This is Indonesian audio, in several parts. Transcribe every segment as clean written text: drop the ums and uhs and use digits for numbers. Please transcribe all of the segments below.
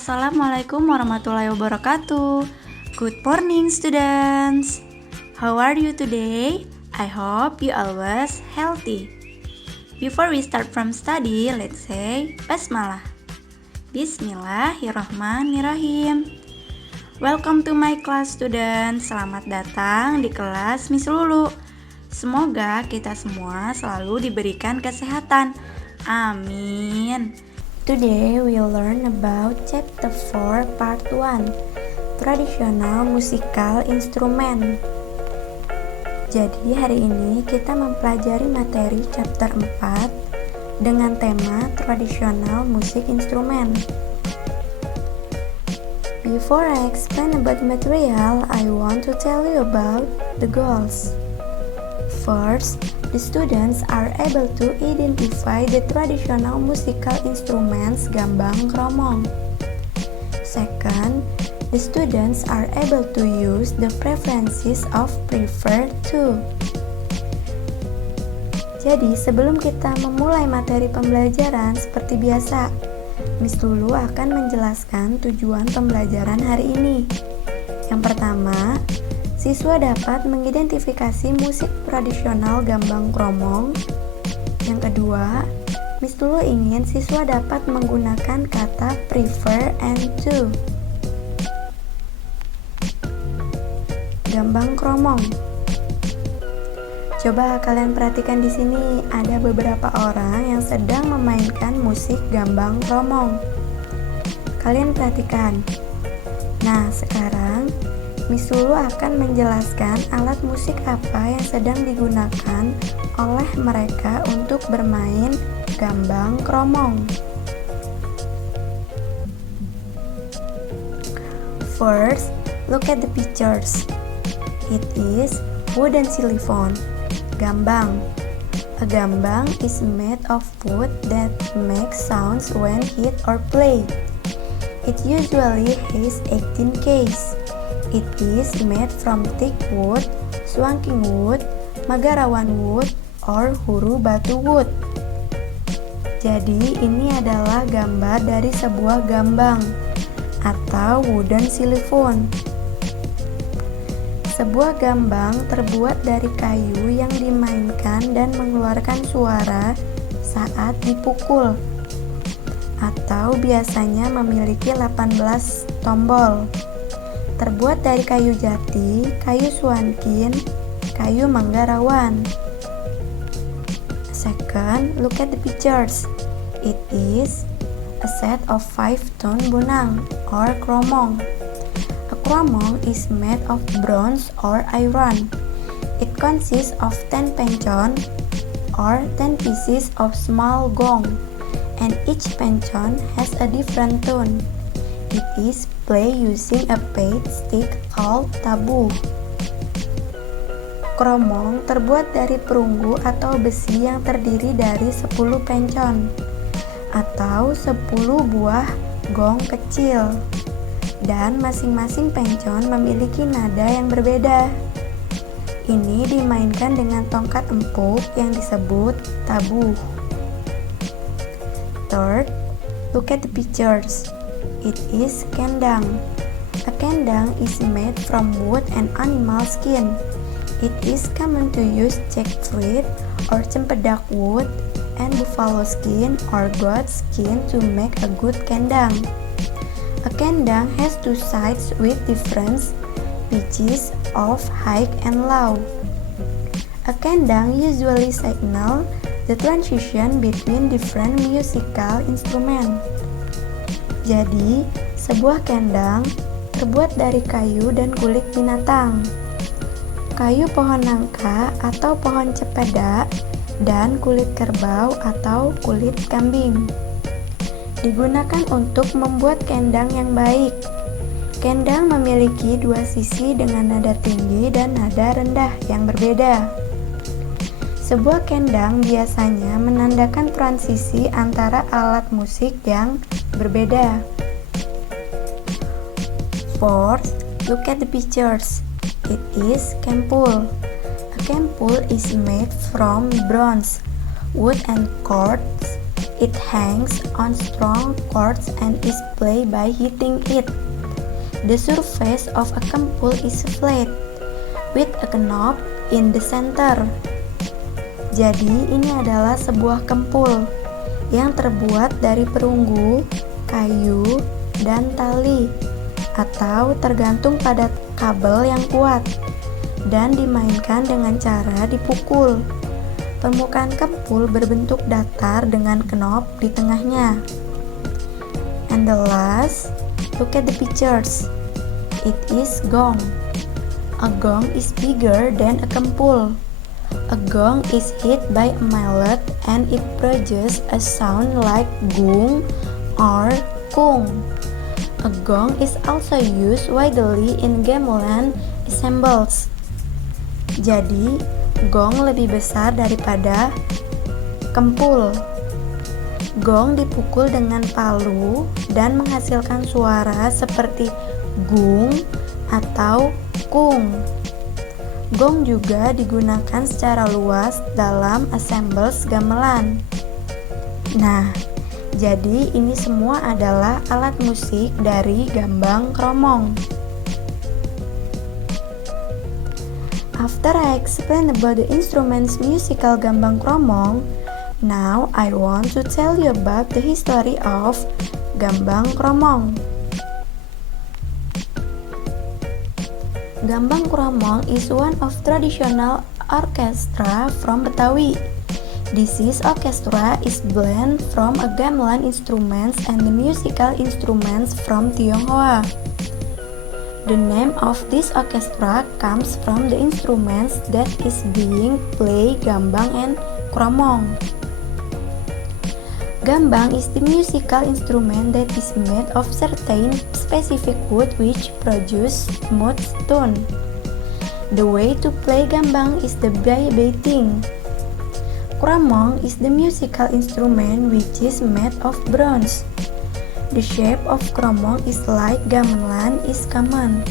Assalamualaikum warahmatullahi wabarakatuh. Good morning students. How are you today? I hope you always healthy. Before we start from study, let's say Basmalah. Bismillahirrahmanirrahim. Welcome to my class students. Selamat datang di kelas Miss Lulu. Semoga kita semua selalu diberikan kesehatan. Amin. Today we'll learn about chapter 4 part 1, traditional musical instrument. Jadi hari ini kita mempelajari materi chapter 4 dengan tema traditional music instrument. Before I explain about material, I want to tell you about the goals. First, the students are able to identify the traditional musical instruments gambang kromong. Second, the students are able to use the preferences of prefer to. Jadi, sebelum kita memulai materi pembelajaran seperti biasa, Miss Lulu akan menjelaskan tujuan pembelajaran hari ini. Yang pertama, siswa dapat mengidentifikasi musik tradisional gambang kromong. Yang kedua, Miss Lulu ingin siswa dapat menggunakan kata prefer and to. Gambang kromong. Coba kalian perhatikan di sini, ada beberapa orang yang sedang memainkan musik gambang kromong. Kalian perhatikan. Nah, sekarang Miss Lulu akan menjelaskan alat musik apa yang sedang digunakan oleh mereka untuk bermain gambang kromong. First, look at the pictures. It is wooden xylophone, gambang. A gambang is made of wood that makes sounds when hit or played. It usually has 18 keys. It is made from teak wood, swanking wood, magarawan wood, or huru batu wood. Jadi ini adalah gambar dari sebuah gambang atau wooden xylophone. Sebuah gambang terbuat dari kayu yang dimainkan dan mengeluarkan suara saat dipukul, atau biasanya memiliki 18 tombol. Terbuat dari kayu jati, kayu swankin, kayu manggarawan. Second, look at the pictures. It is a set of 5 tone bonang or kromong. A kromong is made of bronze or iron. It consists of 10 penchon or 10 pieces of small gong, and each penchon has a different tone. It is played using a paid stick called tabu. Kromong terbuat dari perunggu atau besi yang terdiri dari 10 pencon atau 10 buah gong kecil, dan masing-masing pencon memiliki nada yang berbeda. Ini dimainkan dengan tongkat empuk yang disebut tabu. Third, look at the pictures. It is kendang. A kendang is made from wood and animal skin. It is common to use jackfruit or cempedak wood and buffalo skin or goat skin to make a good kendang. A kendang has two sides with different pitches of high and low. A kendang usually signal the transition between different musical instruments. Jadi, sebuah kendang terbuat dari kayu dan kulit binatang, kayu pohon nangka atau pohon cepeda, dan kulit kerbau atau kulit kambing. Digunakan untuk membuat kendang yang baik. Kendang memiliki dua sisi dengan nada tinggi dan nada rendah yang berbeda. Sebuah kendang biasanya menandakan transisi antara alat musik yang berbeda. Fourth, look at the pictures. It is kempul. A kempul is made from bronze, wood and cords. It hangs on strong cords and is played by hitting it. The surface of a kempul is flat, with a knob in the center. Jadi ini adalah sebuah kempul yang terbuat dari perunggu, kayu, dan tali, atau tergantung pada kabel yang kuat, dan dimainkan dengan cara dipukul. Permukaan kempul berbentuk datar dengan knob di tengahnya. And the last, look at the pictures. It is gong. A gong is bigger than a kempul. A gong is hit by a mallet and it produces a sound like gung or kung. A gong is also used widely in gamelan ensembles. Jadi, gong lebih besar daripada kempul. Gong dipukul dengan palu dan menghasilkan suara seperti gung atau kung. Gong juga digunakan secara luas dalam ensembles gamelan. Nah, jadi ini semua adalah alat musik dari gambang kromong. After I explain about the instruments musical gambang kromong, now I want to tell you about the history of gambang kromong. Gambang kromong is one of traditional orchestra from Betawi. This orchestra is blend from a gamelan instruments and the musical instruments from Tionghoa. The name of this orchestra comes from the instruments that is being played gambang and kromong. Gambang is the musical instrument that is made of certain specific wood which produce smooth tone. The way to play gambang is by beating. Kromong is the musical instrument which is made of bronze. The shape of kromong is like gamelan is common.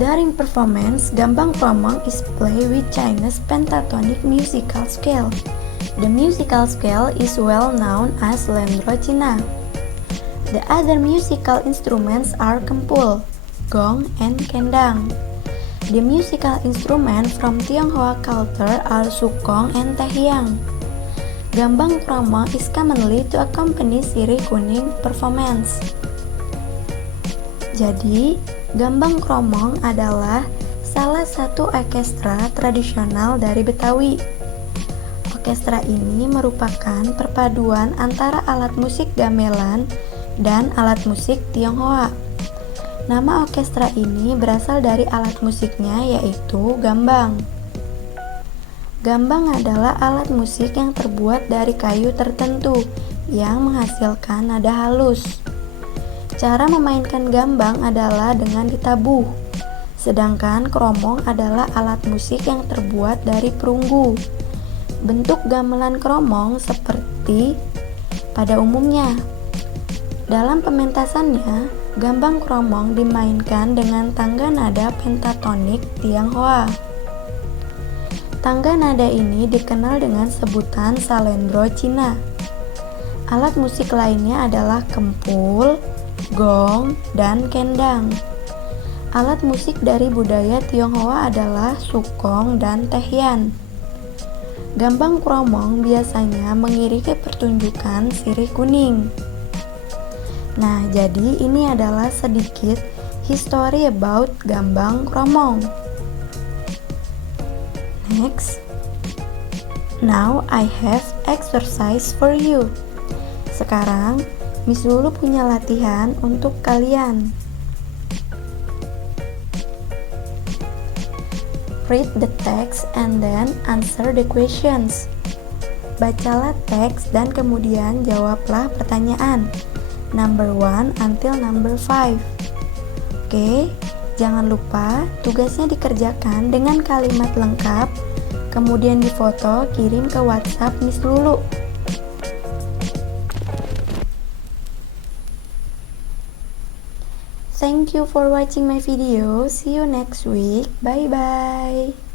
During performance, gambang kromong is played with Chinese pentatonic musical scale. The musical scale is well known as Lendro Cina. The other musical instruments are kempul, gong, and kendang. The musical instruments from Tionghoa culture are sukong and tehiang. Gambang kromong is commonly to accompany sirih kuning performance. Jadi, gambang kromong adalah salah satu orkestra tradisional dari Betawi. Orkestra ini merupakan perpaduan antara alat musik gamelan dan alat musik Tionghoa. Nama orkestra ini berasal dari alat musiknya yaitu gambang. Gambang adalah alat musik yang terbuat dari kayu tertentu yang menghasilkan nada halus. Cara memainkan gambang adalah dengan ditabuh, sedangkan kromong adalah alat musik yang terbuat dari perunggu. Bentuk gamelan kromong seperti pada umumnya. Dalam pementasannya, gambang kromong dimainkan dengan tangga nada pentatonik Tionghoa. Tangga nada ini dikenal dengan sebutan salendro Cina. Alat musik lainnya adalah kempul, gong, dan kendang. Alat musik dari budaya Tionghoa adalah sukong dan tehian. Gambang kromong biasanya mengiringi pertunjukan sirih kuning. Nah, jadi ini adalah sedikit history about gambang kromong. Next, now I have exercise for you. Sekarang, Miss Lulu punya latihan untuk kalian. Read the text and then answer the questions. Bacalah teks dan kemudian jawablah pertanyaan. Number 1 until number 5. Oke, jangan lupa tugasnya dikerjakan dengan kalimat lengkap, kemudian difoto kirim ke WhatsApp Miss Lulu. Thank you for watching my video. See you next week. Bye bye.